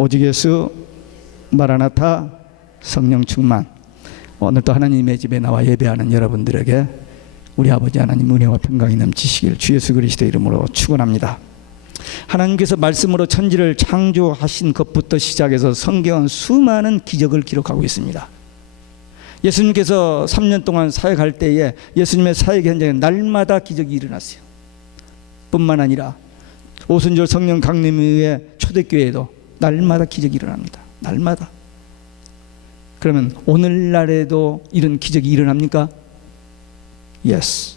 오직 예수, 마라나타, 성령 충만. 오늘도 하나님의 집에 나와 예배하는 여러분들에게 우리 아버지 하나님 은혜와 평강이 넘치시길 주 예수 그리스도 이름으로 축원합니다. 하나님께서 말씀으로 천지를 창조하신 것부터 시작해서 성경은 수많은 기적을 기록하고 있습니다. 예수님께서 3년 동안 사역할 때에 예수님의 사역 현장에 날마다 기적이 일어났어요. 뿐만 아니라 오순절 성령 강림 이후에 초대교회에도 날마다 기적이 일어납니다. 날마다. 그러면 오늘날에도 이런 기적이 일어납니까? Yes.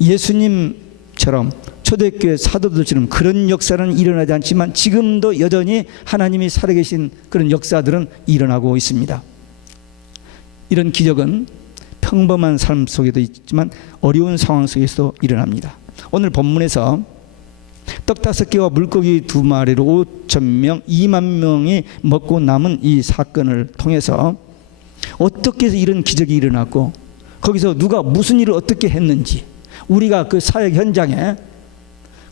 예수님처럼 초대교회 사도들처럼 그런 역사는 일어나지 않지만 지금도 여전히 하나님이 살아계신 그런 역사들은 일어나고 있습니다. 이런 기적은 평범한 삶 속에도 있지만 어려운 상황 속에서도 일어납니다. 오늘 본문에서 떡 5개와 물고기 2마리로 5,000명, 2만 명이 먹고 남은 이 사건을 통해서 어떻게 해서 이런 기적이 일어났고 거기서 누가 무슨 일을 어떻게 했는지 우리가 그 사역 현장에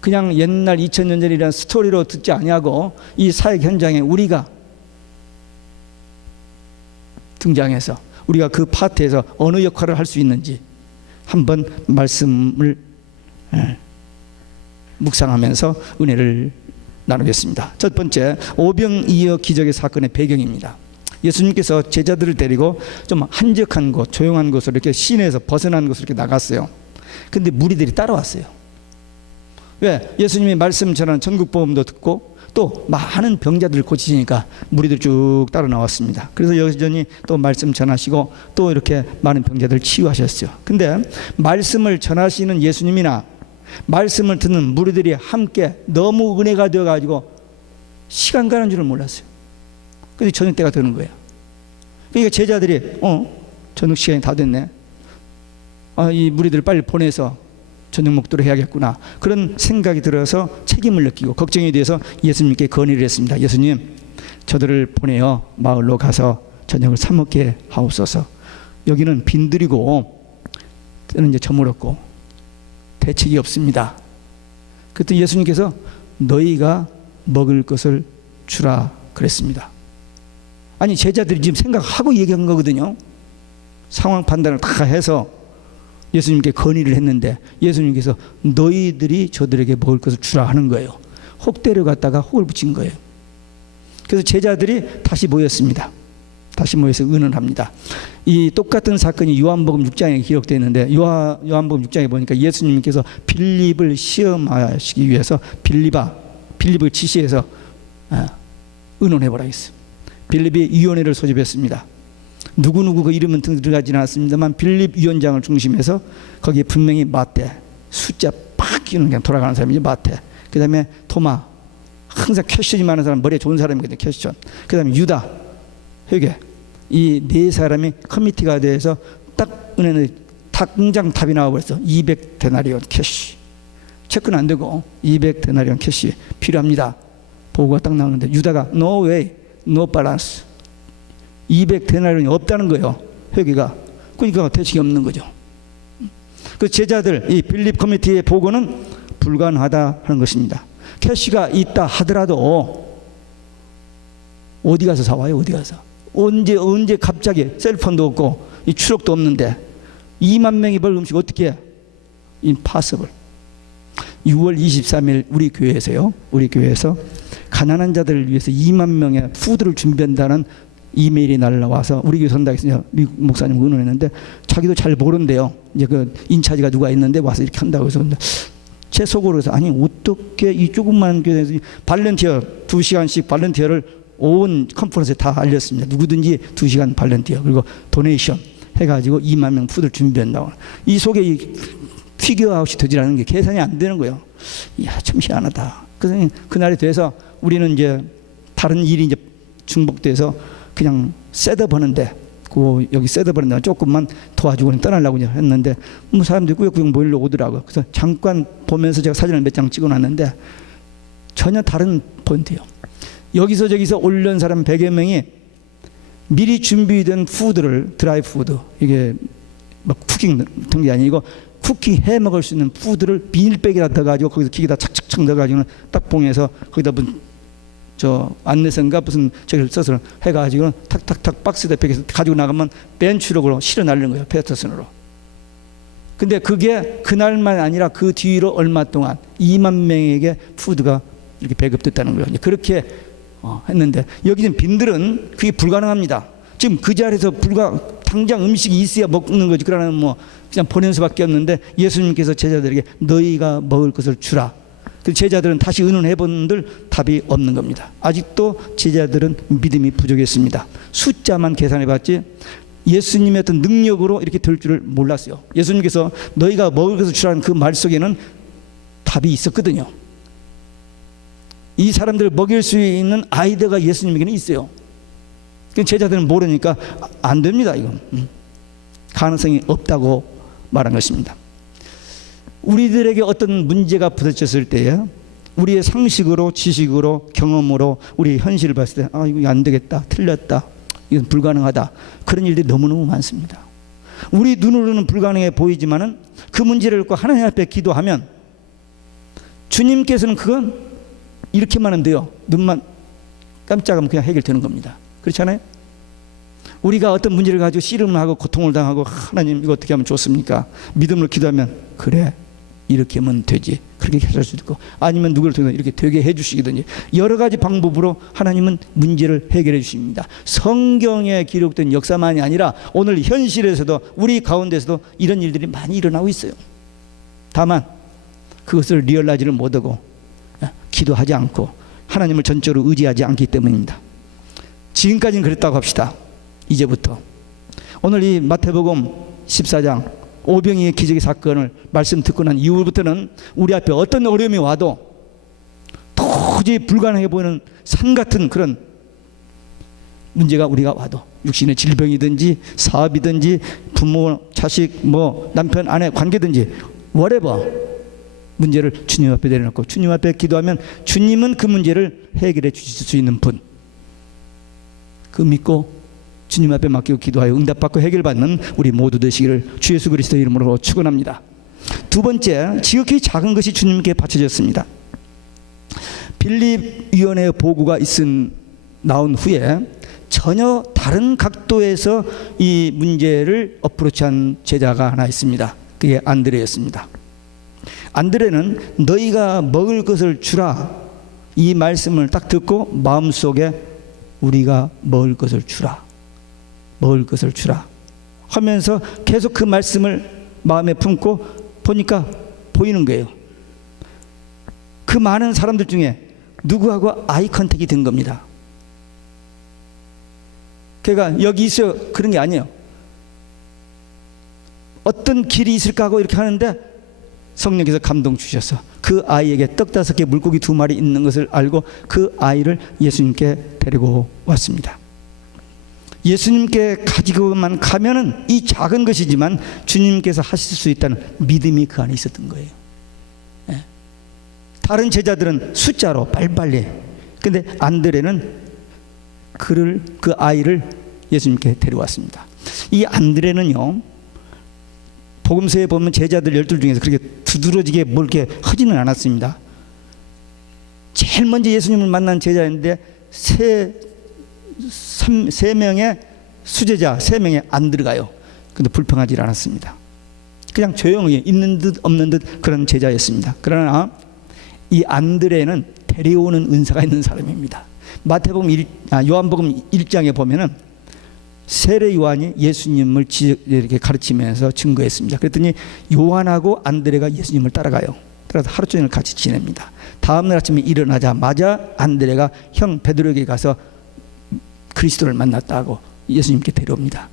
그냥 옛날 2000년 전이라는 스토리로 듣지 아니하고 이 사역 현장에 우리가 등장해서 우리가 그 파트에서 어느 역할을 할 수 있는지 한번 말씀을 묵상하면서 은혜를 나누겠습니다. 첫 번째, 오병이어 기적의 사건의 배경입니다. 예수님께서 제자들을 데리고 좀 한적한 곳, 조용한 곳으로 이렇게 시내에서 벗어난 곳으로 이렇게 나갔어요. 근데 무리들이 따라왔어요. 왜? 예수님이 말씀 전하는 전국복음도 듣고 또 많은 병자들을 고치시니까 무리들 쭉 따라 나왔습니다. 그래서 여전히 또 말씀 전하시고 또 이렇게 많은 병자들을 치유하셨어요. 근데 말씀을 전하시는 예수님이나 말씀을 듣는 무리들이 함께 너무 은혜가 되어가지고 시간 가는 줄을 몰랐어요. 근데 저녁 때가 되는 거예요. 그러니까 제자들이 저녁 시간이 다 됐네. 이 무리들을 빨리 보내서 저녁 먹도록 해야겠구나. 그런 생각이 들어서 책임을 느끼고 걱정이 돼서 예수님께 건의를 했습니다. 예수님, 저들을 보내어 마을로 가서 저녁을 사 먹게 하옵소서. 여기는 빈들이고 때는 이제 저물었고 대책이 없습니다. 그때 예수님께서 너희가 먹을 것을 주라 그랬습니다. 아니 제자들이 지금 생각하고 얘기한 거거든요. 상황 판단을 다 해서 예수님께 건의를 했는데 예수님께서 너희들이 저들에게 먹을 것을 주라 하는 거예요. 혹 데려갔다가 혹을 붙인 거예요. 그래서 제자들이 다시 모였습니다. 다시 모여서 의논합니다. 이 똑같은 사건이 요한복음 6장에 기록되어 있는데 요한복음 6장에 보니까 예수님께서 빌립을 시험하시기 위해서 빌립을 지시해서 의논해보라 했어요. 빌립이 위원회를 소집했습니다. 누구누구 그 이름은 들어가지는 않았습니다만 빌립 위원장을 중심해서 거기에 분명히 마태, 숫자 팍 끼우는 그냥 돌아가는 사람이죠. 마태, 그 다음에 토마, 항상 퀘션이 많은 사람, 머리에 좋은 사람이거든요. 퀘션. 그 다음에 유다, 회개. 이 네 사람이 커미티가 돼서 딱 은혜는 당장 답이 나와버렸어. 200데나리온 캐시. 체크는 안 되고 200데나리온 캐시 필요합니다. 보고가 딱 나오는데 유다가 no way, no balance. 200데나리온이 없다는 거예요. 회계가. 그러니까 대책이 없는 거죠. 그 제자들, 이 빌립 커미티의 보고는 불가능하다 하는 것입니다. 캐시가 있다 하더라도 어디 가서 사와요? 어디 가서? 언제 갑자기 셀폰도 없고 이 추록도 없는데 2만 명이 먹을 음식 어떻게 해? Impossible. 6월 23일 우리 교회에서 가난한 자들을 위해서 2만 명의 푸드를 준비한다는 이메일이 날라와서 우리 교회 선당에서 미국 목사님 의논했는데 자기도 잘 모른대요. 이제 그 인차지가 누가 있는데 와서 이렇게 한다고 해서 제 속으로 해서 아니 어떻게 이 조그만 교회에서 발렌티어 2시간씩 발렌티어를 온 컨퍼런스에 다 알렸습니다. 누구든지 2시간 발렌티어 그리고 도네이션 해가지고 2만 명 푸드를 준비한다고. 이 속에 이 피규어아웃이 되지 않는 게 계산이 안 되는 거예요. 이야 참 희한하다. 그래서 그날이 돼서 우리는 이제 다른 일이 이제 중복돼서 그냥 셋업 하는데 여기 셋업 하는데 조금만 도와주고 떠나려고 했는데 뭐 사람들이 꾸역꾸역 모이려고 오더라고요. 그래서 잠깐 보면서 제가 사진을 몇 장 찍어놨는데 전혀 다른 포인트예요. 여기서 저기서 올려온 사람 100여 명이 미리 준비된 푸드를 드라이 푸드 이게 막 쿠킹 같은 게 아니고 쿠킹 해 먹을 수 있는 푸드를 비닐백에다 넣어가지고 거기서 기계다 착착착 넣어가지고는 딱 봉해서 거기다 저 안내선가 무슨 저기를 써서 해가지고 탁탁탁 박스 대표에서 가지고 나가면 벤치력으로 실어 날리는 거예요. 페터슨으로. 근데 그게 그날만 아니라 그 뒤로 얼마 동안 2만 명에게 푸드가 이렇게 배급됐다는 거예요. 그렇게 했는데 여기 지금 빈들은 그게 불가능합니다. 지금 그 자리에서 당장 음식이 있어야 먹는 거지. 그러나 뭐 그냥 보내는 수밖에 없는데 예수님께서 제자들에게 너희가 먹을 것을 주라. 그 제자들은 다시 의논해 본들 답이 없는 겁니다. 아직도 제자들은 믿음이 부족했습니다. 숫자만 계산해 봤지 예수님의 어떤 능력으로 이렇게 될 줄을 몰랐어요. 예수님께서 너희가 먹을 것을 주라는 그 말 속에는 답이 있었거든요. 이 사람들을 먹일 수 있는 아이디어가 예수님에게는 있어요. 제자들은 모르니까 안 됩니다. 이건 가능성이 없다고 말한 것입니다. 우리들에게 어떤 문제가 부딪혔을 때에 우리의 상식으로, 지식으로, 경험으로 우리 현실을 봤을 때 이거 안 되겠다, 틀렸다, 이건 불가능하다, 그런 일들이 너무너무 많습니다. 우리 눈으로는 불가능해 보이지만은 그 문제를 갖고 하나님 앞에 기도하면 주님께서는 그건 이렇게만 하면 돼요. 눈만 깜짝하면 그냥 해결되는 겁니다. 그렇잖아요? 우리가 어떤 문제를 가지고 씨름을 하고 고통을 당하고 하나님 이거 어떻게 하면 좋습니까? 믿음으로 기도하면 그래 이렇게 하면 되지, 그렇게 해줄 수도 있고, 아니면 누구를 통해서 이렇게 되게 해주시기든지 여러 가지 방법으로 하나님은 문제를 해결해 주십니다. 성경에 기록된 역사만이 아니라 오늘 현실에서도 우리 가운데서도 이런 일들이 많이 일어나고 있어요. 다만 그것을 리얼라이즈를 못하고 기도하지 않고 하나님을 전적으로 의지하지 않기 때문입니다. 지금까지는 그랬다고 합시다. 이제부터 오늘 이 마태복음 14장 오병이의 기적의 사건을 말씀 듣고 난 이후부터는 우리 앞에 어떤 어려움이 와도 도저히 불가능해 보이는 산 같은 그런 문제가 우리가 와도 육신의 질병이든지 사업이든지 부모, 자식, 뭐 남편, 아내 관계든지 whatever 문제를 주님 앞에 내려놓고 주님 앞에 기도하면 주님은 그 문제를 해결해 주실 수 있는 분, 그 믿고 주님 앞에 맡기고 기도하여 응답받고 해결받는 우리 모두 되시기를 주 예수 그리스도의 이름으로 축원합니다. 두 번째, 지극히 작은 것이 주님께 바쳐졌습니다. 빌립 위원회의 보고가 나온 후에 전혀 다른 각도에서 이 문제를 어프로치한 제자가 하나 있습니다. 그게 안드레였습니다. 안드레는 너희가 먹을 것을 주라, 이 말씀을 딱 듣고 마음속에 우리가 먹을 것을 주라, 먹을 것을 주라 하면서 계속 그 말씀을 마음에 품고 보니까 보이는 거예요. 그 많은 사람들 중에 누구하고 아이 컨택이 된 겁니다. 그러니까 여기 있어요 그런 게 아니에요. 어떤 길이 있을까 하고 이렇게 하는데 성령께서 감동 주셔서 그 아이에게 떡 5개 물고기 2마리 있는 것을 알고 그 아이를 예수님께 데리고 왔습니다. 예수님께 가지고만 가면은 이 작은 것이지만 주님께서 하실 수 있다는 믿음이 그 안에 있었던 거예요. 예. 다른 제자들은 숫자로 빨리빨리, 근데 안드레는 그 아이를 예수님께 데려왔습니다. 이 안드레는요, 복음서에 보면 제자들 12 중에서 그렇게 두드러지게 뭘 이렇게 하지는 않았습니다. 제일 먼저 예수님을 만난 제자인데 세 명의 수제자 3명에 안 들어가요. 근데 불평하지 않았습니다. 그냥 조용히 있는 듯 없는 듯 그런 제자였습니다. 그러나 이 안드레는 데려오는 은사가 있는 사람입니다. 요한복음 1장에 보면은 세례 요한이 예수님을 이렇게 가르치면서 증거했습니다. 그랬더니 요한하고 안드레가 예수님을 따라가요. 따라서 하루 종일 같이 지냅니다. 다음날 아침에 일어나자마자 안드레가 형 베드로에게 가서 그리스도를 만났다고 예수님께 데려옵니다.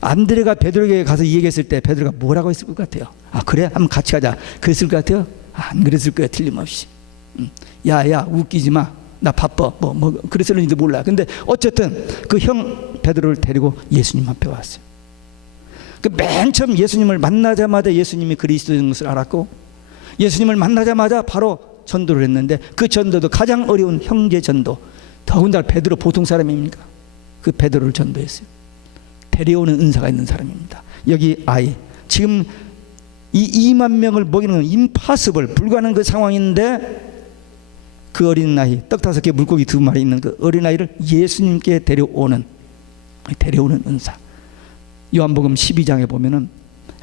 안드레가 베드로에게 가서 이 얘기했을 때 베드로가 뭐라고 했을 것 같아요? 그래? 한번 같이 가자. 그랬을 것 같아요? 안 그랬을 거예요. 틀림없이. 야야 웃기지 마. 나 바빠. 뭐 그랬을는지도 몰라. 근데 어쨌든 그 형 베드로를 데리고 예수님 앞에 왔어요. 맨 처음 예수님을 만나자마자 예수님이 그리스도인 것을 알았고 예수님을 만나자마자 바로 전도를 했는데 그 전도도 가장 어려운 형제 전도, 더군다나 베드로 보통 사람입니까? 그 베드로를 전도했어요. 데려오는 은사가 있는 사람입니다. 여기 아이, 지금 이 2만 명을 먹이는 건 임파서블, 불가능한 그 상황인데 그 어린아이, 떡 5개 물고기 2마리 있는 그 어린아이를 예수님께 데려오는 은사. 요한복음 12장에 보면은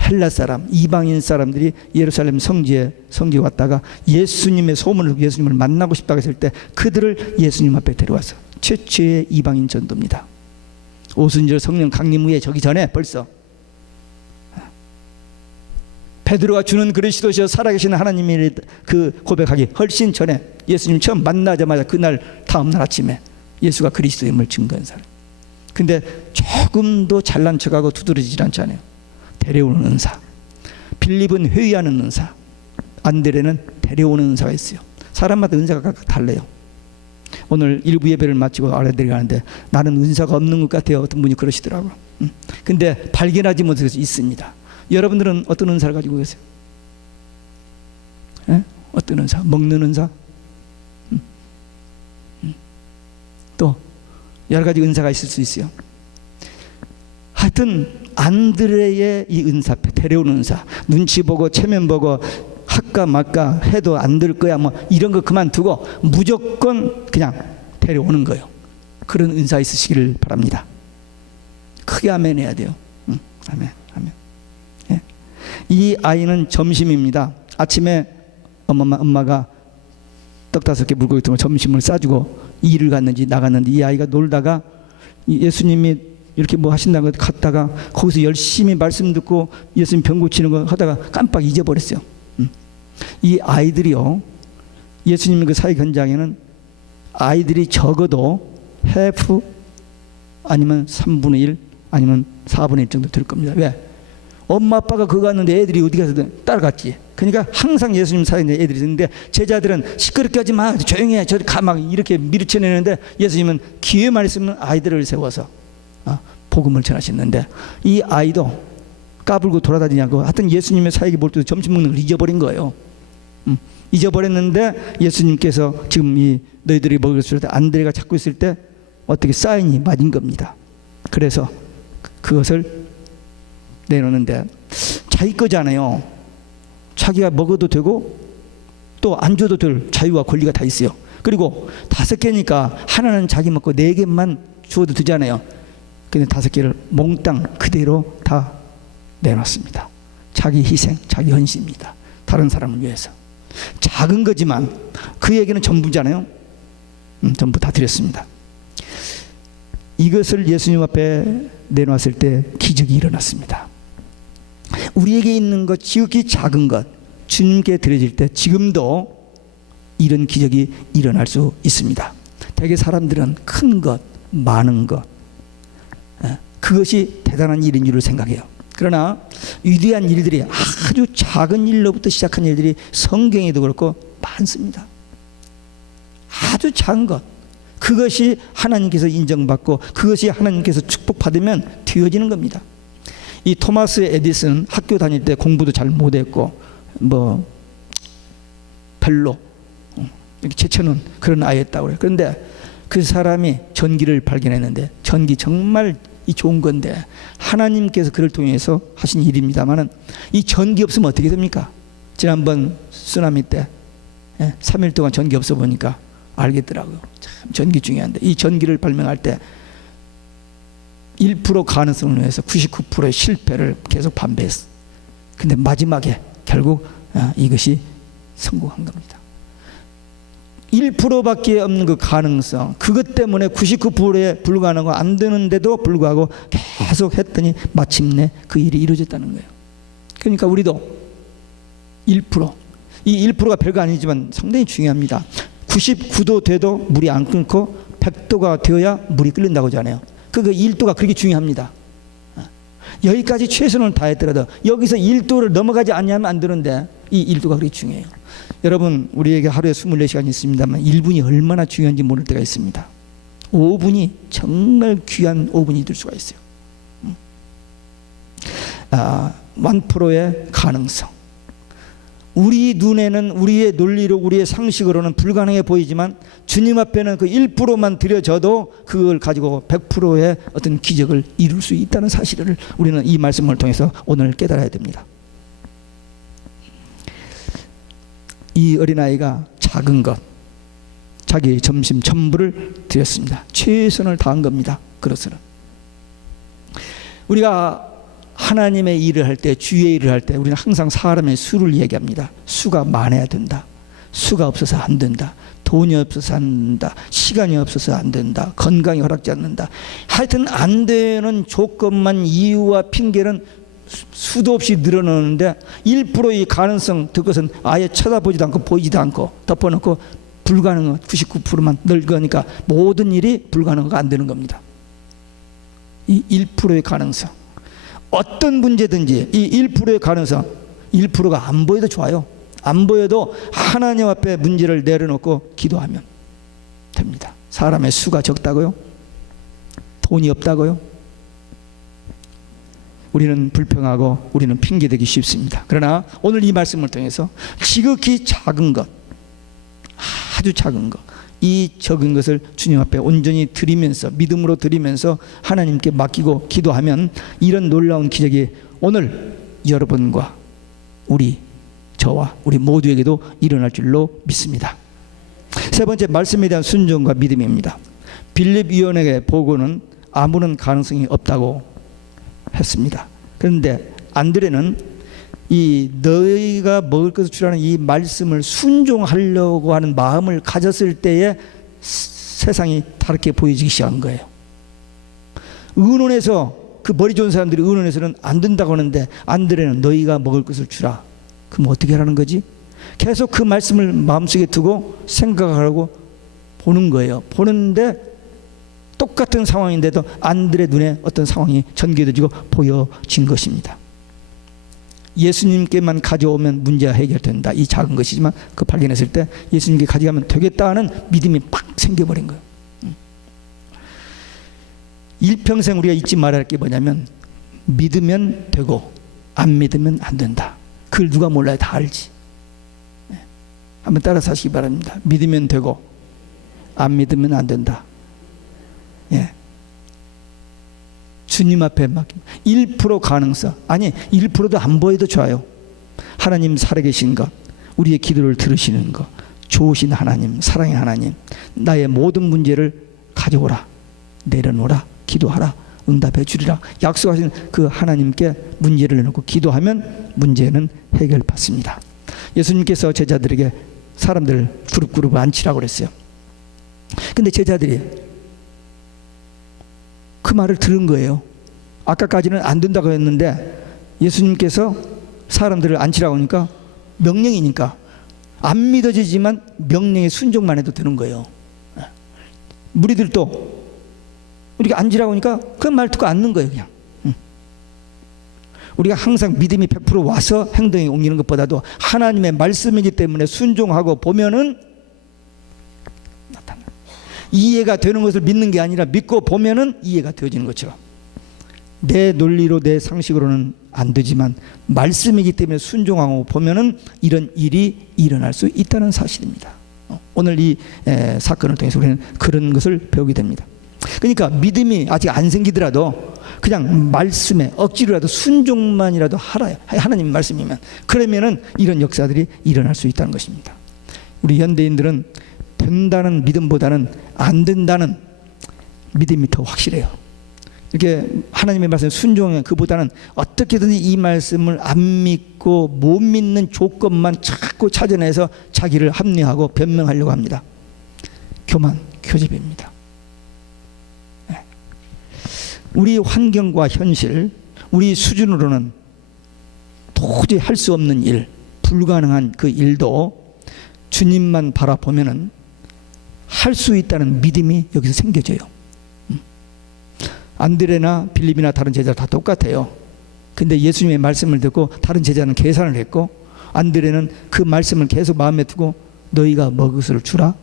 헬라 사람, 이방인 사람들이 예루살렘 성지에 왔다가 예수님의 소문을 듣고 예수님을 만나고 싶다고 했을 때 그들을 예수님 앞에 데려와서 최초의 이방인 전도입니다. 오순절 성령 강림 후에 저기 전에 벌써 베드로가 주는 그리스도시여 살아계신 하나님의 그 고백하기 훨씬 전에 예수님 처음 만나자마자 그날 다음날 아침에 예수가 그리스도임을 증거한 사람. 근데 조금도 잘난 척하고 두드러지질 않잖아요. 데려오는 은사. 빌립은 회의하는 은사, 안드레는 데려오는 은사가 있어요. 사람마다 은사가 각각 달라요. 오늘 일부 예배를 마치고 아래들이 가는데 나는 은사가 없는 것 같아요. 어떤 분이 그러시더라고요. 근데 발견하지 못해서 있습니다. 여러분들은 어떤 은사를 가지고 계세요? 에? 어떤 은사? 먹는 은사? 또 여러 가지 은사가 있을 수 있어요. 하여튼 안드레의 이 은사, 데려오는 은사, 눈치 보고 체면 보고 할까 말까 해도 안 될 거야 뭐 이런 거 그만두고 무조건 그냥 데려오는 거예요. 그런 은사 있으시기를 바랍니다. 크게 아멘 해야 돼요. 아멘, 아멘. 예. 이 아이는 점심입니다. 아침에 엄마가 떡 5개 물고기 등을 점심을 싸주고 일을 갔는지 나갔는데 이 아이가 놀다가 예수님이 이렇게 뭐 하신다고 갔다가 거기서 열심히 말씀 듣고 예수님 병 고치는 거 하다가 깜빡 잊어버렸어요. 이 아이들이요, 예수님 그 사역 현장에는 아이들이 적어도 half 아니면 3분의 1 아니면 4분의 1 정도 될 겁니다. 왜? 엄마 아빠가 그거 갔는데 애들이 어디 가서 따라갔지. 그러니까 항상 예수님 사역에 애들이 있는데 제자들은 시끄럽게 하지 마, 조용히 해, 저리 가, 막 이렇게 밀어쳐내는데 예수님은 기회만 있으면 아이들을 세워서 복음을 전하시는데 이 아이도 까불고 돌아다니냐고 하여튼 예수님의 사역에 볼 때 점심 먹는 걸 잊어버린 거예요. 잊어버렸는데 예수님께서 지금 이 너희들이 먹을 때 안드레가 찾고 있을 때 어떻게 사인이 맞은 겁니다. 그래서 그것을 내놓는데 자기 거잖아요. 자기가 먹어도 되고 또 안 줘도 될 자유와 권리가 다 있어요. 그리고 5개니까 하나는 자기 먹고 4개만 주어도 되잖아요. 근데 5개를 몽땅 그대로 다 내놨습니다. 자기 희생, 자기 헌신입니다. 다른 사람을 위해서. 작은 거지만 그에게는 전부잖아요. 전부 다 드렸습니다. 이것을 예수님 앞에 내놨을 때 기적이 일어났습니다. 우리에게 있는 것, 지극히 작은 것 주님께 드려질 때 지금도 이런 기적이 일어날 수 있습니다. 대개 사람들은 큰 것, 많은 것, 그것이 대단한 일인 줄을 생각해요. 그러나 위대한 일들이 아주 작은 일로부터 시작한 일들이 성경에도 그렇고 많습니다. 아주 작은 것, 그것이 하나님께서 인정받고 그것이 하나님께서 축복받으면 되어지는 겁니다. 이 토마스 에디슨 학교 다닐 때 공부도 잘 못했고 뭐 별로 이렇게 제쳐놓은 그런 아이였다고 그래요. 그런데 그 사람이 전기를 발견했는데 전기 정말 이 좋은 건데 하나님께서 그를 통해서 하신 일입니다만은 이 전기 없으면 어떻게 됩니까? 지난번 쓰나미 때 3일 동안 전기 없어 보니까 알겠더라고요. 참 전기 중요한데 이 전기를 발명할 때 1% 가능성을 위해서 99%의 실패를 계속 반복했어. 근데 마지막에 결국 이것이 성공한 겁니다. 1%밖에 없는 그 가능성, 그것 때문에 99%에 불과하고 안 되는데도 불구하고 계속 했더니 마침내 그 일이 이루어졌다는 거예요. 그러니까 우리도 1%, 이 1%가 별거 아니지만 상당히 중요합니다. 99도 돼도 물이 안 끓고 100도가 되어야 물이 끓는다고 하잖아요. 그 1도가 그렇게 중요합니다. 여기까지 최선을 다했더라도 여기서 1도를 넘어가지 않으면 안 되는데 이 1도가 그렇게 중요해요. 여러분, 우리에게 하루에 24시간이 있습니다만 1분이 얼마나 중요한지 모를 때가 있습니다. 5분이 정말 귀한 5분이 될 수가 있어요. 1%의 가능성. 우리 눈에는 우리의 논리로 우리의 상식으로는 불가능해 보이지만 주님 앞에는 그 1%만 드려져도 그걸 가지고 100%의 어떤 기적을 이룰 수 있다는 사실을 우리는 이 말씀을 통해서 오늘 깨달아야 됩니다. 이 어린아이가 작은 것, 자기의 점심 전부를 드렸습니다. 최선을 다한 겁니다. 그로서는 우리가 하나님의 일을 할 때, 주의 일을 할 때 우리는 항상 사람의 수를 얘기합니다. 수가 많아야 된다. 수가 없어서 안 된다. 돈이 없어서 안 된다. 시간이 없어서 안 된다. 건강이 허락지 않는다. 하여튼 안 되는 조건만, 이유와 핑계는 수도 없이 늘어나는데 1%의 가능성 그것은 아예 쳐다보지도 않고 보이지도 않고 덮어놓고 불가능한 99%만 늙으니까 모든 일이 불가능하고 안 되는 겁니다. 이 1%의 가능성, 어떤 문제든지 이 1%의 가능성, 1%가 안 보여도 좋아요. 안 보여도 하나님 앞에 문제를 내려놓고 기도하면 됩니다. 사람의 수가 적다고요? 돈이 없다고요? 우리는 불평하고 우리는 핑계대기 쉽습니다. 그러나 오늘 이 말씀을 통해서 지극히 작은 것, 아주 작은 것, 이 적은 것을 주님 앞에 온전히 드리면서, 믿음으로 드리면서 하나님께 맡기고 기도하면 이런 놀라운 기적이 오늘 여러분과 우리, 저와 우리 모두에게도 일어날 줄로 믿습니다. 세 번째, 말씀에 대한 순종과 믿음입니다. 빌립 위원에게 보고는 아무런 가능성이 없다고 했습니다. 그런데 안드레는 이 너희가 먹을 것을 주라는 이 말씀을 순종하려고 하는 마음을 가졌을 때에 세상이 다르게 보여지기 시작한 거예요. 의논해서, 그 머리 좋은 사람들이 의논해서는 안 된다고 하는데 안드레는 너희가 먹을 것을 주라. 그럼 어떻게 하라는 거지? 계속 그 말씀을 마음속에 두고 생각하고 보는 거예요. 보는데 똑같은 상황인데도 안드레 눈에 어떤 상황이 전개되어지고 보여진 것입니다. 예수님께만 가져오면 문제가 해결된다. 이 작은 것이지만 그 발견했을 때 예수님께 가져가면 되겠다는 믿음이 팍 생겨버린 거예요. 일평생 우리가 잊지 말아야 할 게 뭐냐면 믿으면 되고 안 믿으면 안 된다. 그걸 누가 몰라요? 다 알지. 한번 따라서 하시기 바랍니다. 믿으면 되고 안 믿으면 안 된다. 예. 주님 앞에 맡깁니다. 1% 가능성, 아니 1%도 안 보여도 좋아요. 하나님 살아계신 것, 우리의 기도를 들으시는 것, 좋으신 하나님, 사랑의 하나님, 나의 모든 문제를 가져오라, 내려놓으라, 기도하라, 응답해 주리라 약속하신 그 하나님께 문제를 내놓고 기도하면 문제는 해결받습니다. 예수님께서 제자들에게 사람들 그룹 앉히라고 그랬어요. 근데 제자들이 그 말을 들은 거예요. 아까까지는 안 된다고 했는데 예수님께서 사람들을 앉히라고 하니까 명령이니까 안 믿어지지만 명령에 순종만 해도 되는 거예요. 무리들도 우리가 앉으라고 하니까 그 말 듣고 앉는 거예요. 그냥. 우리가 항상 믿음이 100% 와서 행동에 옮기는 것보다도 하나님의 말씀이기 때문에 순종하고 보면은 나타나. 이해가 되는 것을 믿는 게 아니라 믿고 보면은 이해가 되어지는 것처럼. 내 논리로 내 상식으로는 안 되지만 말씀이기 때문에 순종하고 보면은 이런 일이 일어날 수 있다는 사실입니다. 오늘 이 사건을 통해서 우리는 그런 것을 배우게 됩니다. 그러니까 믿음이 아직 안 생기더라도 그냥 말씀에 억지로라도 순종만이라도 하라. 하나님 말씀이면 그러면은 이런 역사들이 일어날 수 있다는 것입니다. 우리 현대인들은 된다는 믿음보다는 안 된다는 믿음이 더 확실해요. 이렇게 하나님의 말씀에 순종해 그보다는 어떻게든지 이 말씀을 안 믿고 못 믿는 조건만 자꾸 찾아내서 자기를 합리화하고 변명하려고 합니다. 교만, 교집입니다. 우리 환경과 현실, 우리 수준으로는 도저히 할 수 없는 일, 불가능한 그 일도 주님만 바라보면은 할 수 있다는 믿음이 여기서 생겨져요. 안드레나 빌립이나 다른 제자 다 똑같아요. 근데 예수님의 말씀을 듣고 다른 제자는 계산을 했고 안드레는 그 말씀을 계속 마음에 두고 너희가 먹을 것을 주라.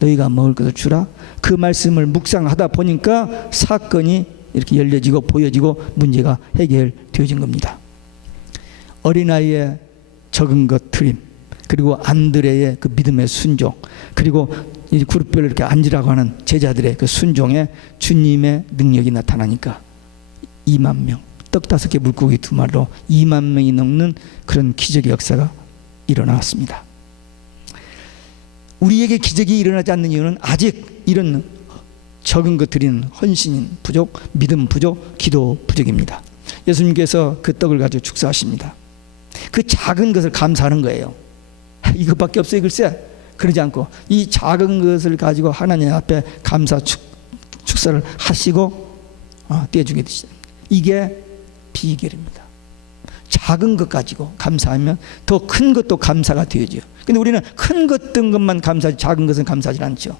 너희가 먹을 것을 주라. 그 말씀을 묵상하다 보니까 사건이 이렇게 열려지고 보여지고 문제가 해결되어진 겁니다. 어린아이의 적은 것 드림, 그리고 안드레의 그 믿음의 순종, 그리고 이 그룹별로 이렇게 앉으라고 하는 제자들의 그 순종에 주님의 능력이 나타나니까 2만 명, 떡 5개 물고기 2마리로 2만 명이 넘는 그런 기적의 역사가 일어났습니다. 우리에게 기적이 일어나지 않는 이유는 아직 이런 적은 것 드리는 헌신 부족, 믿음 부족, 기도 부족입니다. 예수님께서 그 떡을 가지고 축사하십니다. 그 작은 것을 감사하는 거예요. 이것밖에 없어요 글쎄. 그러지 않고 이 작은 것을 가지고 하나님 앞에 감사 축사를 하시고 떼주게 되십니다. 이게 비결입니다. 작은 것 가지고 감사하면 더 큰 것도 감사가 되어져요. 근데 우리는 큰 것만 감사하지 작은 것은 감사하지 않죠.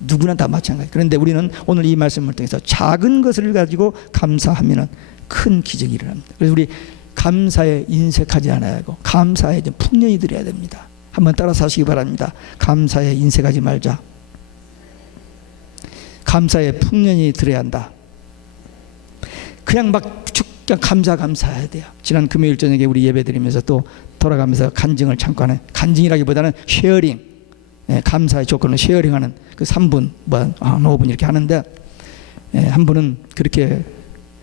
누구나 다 마찬가지. 그런데 우리는 오늘 이 말씀을 통해서 작은 것을 가지고 감사하면 큰 기적이 일어납니다. 그래서 우리 감사에 인색하지 않아야 하고 감사에 좀 풍년이 들어야 됩니다. 한번 따라서 하시기 바랍니다. 감사에 인색하지 말자. 감사에 풍년이 들어야 한다. 그냥 막 그냥 감사해야 돼요. 지난 금요일 저녁에 우리 예배 드리면서 또 돌아가면서 간증을 잠깐 간증이라기보다는 쉐어링, 감사의 조건을 쉐어링하는 그 3분, 5분 이렇게 하는데 한 분은 그렇게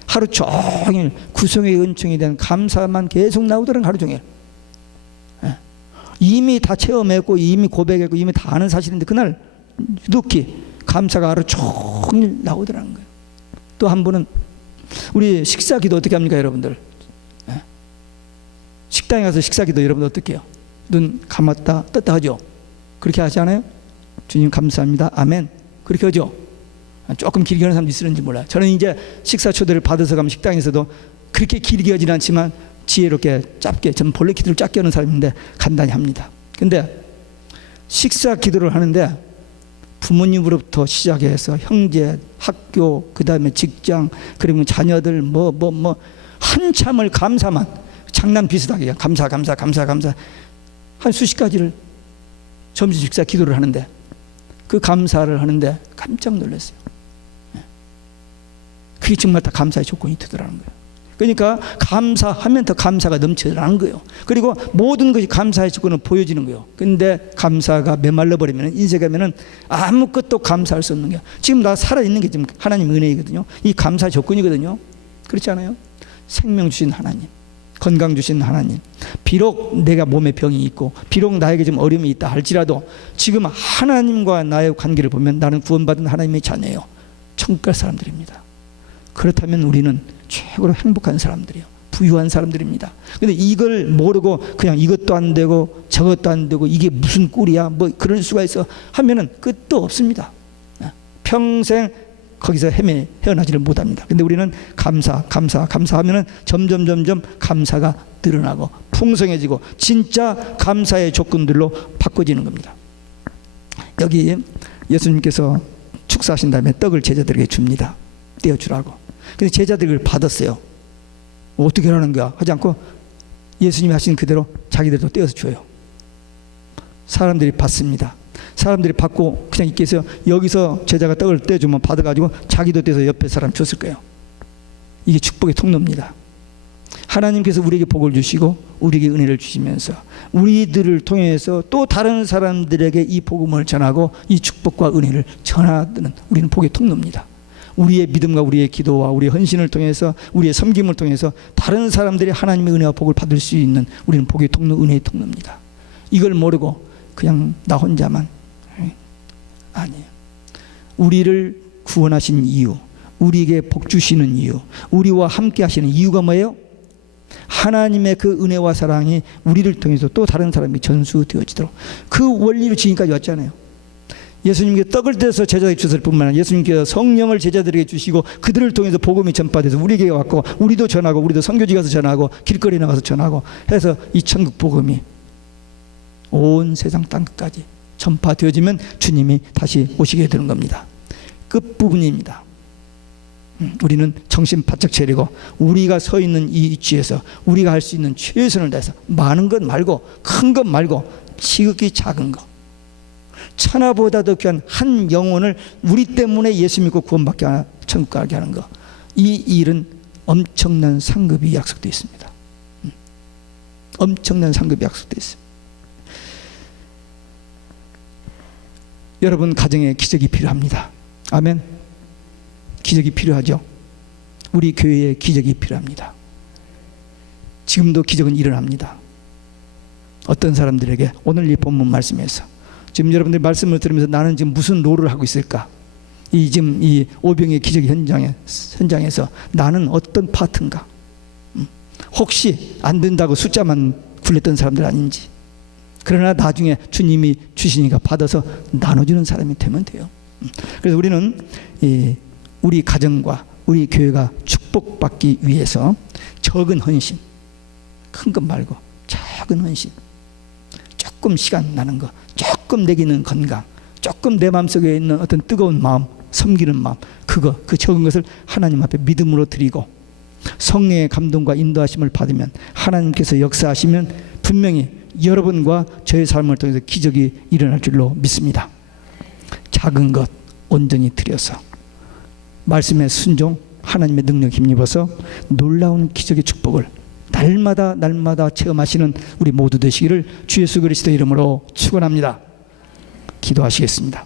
하루 종일 구속의 은총에 대한 감사만 계속 나오더라고요. 하루 종일. 이미 다 체험했고 이미 고백했고 이미 다 아는 사실인데 그날 유독히 감사가 하루 종일 나오더라는 거예요. 또 한 분은 우리 식사 기도 어떻게 합니까 여러분들? 식당에 가서 식사 기도 여러분들 어떻게 해요? 눈 감았다 떴다 하죠? 그렇게 하지 않아요? 주님 감사합니다 아멘 그렇게 하죠? 조금 길게 하는 사람도 있을지 몰라요. 저는 이제 식사 초대를 받아서 가면 식당에서도 그렇게 길게 하지는 않지만 지혜롭게 짧게, 저는 본래 기도를 짧게 하는 사람인데 간단히 합니다. 근데 식사 기도를 하는데 부모님으로부터 시작해서 형제, 학교, 그 다음에 직장, 그리고 자녀들 한참을 감사만 장난 비슷하게 감사 한 수십 가지를 점심 식사 기도를 하는데 그 감사를 하는데 깜짝 놀랐어요. 그게 정말 다 감사의 조건이 되더라는 거예요. 그러니까 감사하면 더 감사가 넘쳐나는 거예요. 그리고 모든 것이 감사의 조건을 보여지는 거예요. 근데 감사가 메말라 버리면 인색하면은 아무것도 감사할 수 없는 거예요. 지금 나 살아있는 게 지금 하나님 은혜이거든요. 이 감사 조건이거든요. 그렇지 않아요? 생명 주신 하나님, 건강 주신 하나님, 비록 내가 몸에 병이 있고 비록 나에게 좀 어려움이 있다 할지라도 지금 하나님과 나의 관계를 보면 나는 구원받은 하나님의 자녀예요. 천국 갈 사람들입니다. 그렇다면 우리는 최고로 행복한 사람들이에요. 부유한 사람들입니다. 근데 이걸 모르고 그냥 이것도 안 되고 저것도 안 되고 이게 무슨 꼴이야 그럴 수가 있어 하면은 끝도 없습니다. 평생 거기서 헤어나지를 못합니다. 근데 우리는 감사하면은 점점 감사가 늘어나고 풍성해지고 진짜 감사의 조건들로 바꿔지는 겁니다. 여기 예수님께서 축사하신 다음에 떡을 제자들에게 줍니다. 떼어주라고. 근데 제자들이 받았어요. 어떻게 하는 거야? 하지 않고 예수님이 하신 그대로 자기들도 떼어서 줘요. 사람들이 받습니다. 사람들이 받고 그냥 있게 해서 여기서 제자가 떡을 떼주면 받아가지고 자기도 떼서 옆에 사람 줬을 거예요. 이게 축복의 통로입니다. 하나님께서 우리에게 복을 주시고 우리에게 은혜를 주시면서 우리들을 통해서 또 다른 사람들에게 이 복음을 전하고 이 축복과 은혜를 전하는 우리는 복의 통로입니다. 우리의 믿음과 우리의 기도와 우리의 헌신을 통해서 우리의 섬김을 통해서 다른 사람들이 하나님의 은혜와 복을 받을 수 있는 우리는 복의 통로, 은혜의 통로입니다. 이걸 모르고 그냥 나 혼자만 아니에요. 우리를 구원하신 이유, 우리에게 복 주시는 이유, 우리와 함께 하시는 이유가 뭐예요? 하나님의 그 은혜와 사랑이 우리를 통해서 또 다른 사람이 전수되어지도록 그 원리로 지금까지 왔잖아요. 예수님께 떡을 떼서 제자들에게 주셨을 뿐만 아니라 예수님께서 성령을 제자들에게 주시고 그들을 통해서 복음이 전파돼서 우리에게 왔고 우리도 전하고 우리도 선교지 가서 전하고 길거리 나가서 전하고 해서 이 천국 복음이 온 세상 땅끝까지 전파되어지면 주님이 다시 오시게 되는 겁니다. 끝부분입니다. 우리는 정신 바짝 차리고 우리가 서 있는 이 위치에서 우리가 할 수 있는 최선을 다해서 많은 것 말고 큰 것 말고 지극히 작은 것 천하보다도 귀한 한 영혼을 우리 때문에 예수 믿고 구원받게 하나 천국 가게 하는 것, 이 일은 엄청난 상급이 약속되어 있습니다. 엄청난 상급이 약속되어 있습니다. 여러분 가정에 기적이 필요합니다. 아멘. 기적이 필요하죠. 우리 교회에 기적이 필요합니다. 지금도 기적은 일어납니다. 어떤 사람들에게 오늘 이 본문 말씀에서 지금 여러분들 말씀을 들으면서 나는 지금 무슨 롤을 하고 있을까? 지금 이 오병의 기적 현장에서 나는 어떤 파트인가? 혹시 안 된다고 숫자만 굴렸던 사람들 아닌지. 그러나 나중에 주님이 주시니까 받아서 나눠주는 사람이 되면 돼요. 그래서 우리는 우리 가정과 우리 교회가 축복받기 위해서 적은 헌신, 큰 것 말고 작은 헌신, 조금 시간 나는 거, 조금 내기는 건강, 조금 내 마음속에 있는 어떤 뜨거운 마음, 섬기는 마음, 그 적은 것을 하나님 앞에 믿음으로 드리고 성령의 감동과 인도하심을 받으면 하나님께서 역사하시면 분명히 여러분과 저의 삶을 통해서 기적이 일어날 줄로 믿습니다. 작은 것 온전히 드려서 말씀의 순종, 하나님의 능력 힘입어서 놀라운 기적의 축복을 날마다 체험하시는 우리 모두 되시기를 주 예수 그리스도 이름으로 축원합니다. 기도하시겠습니다.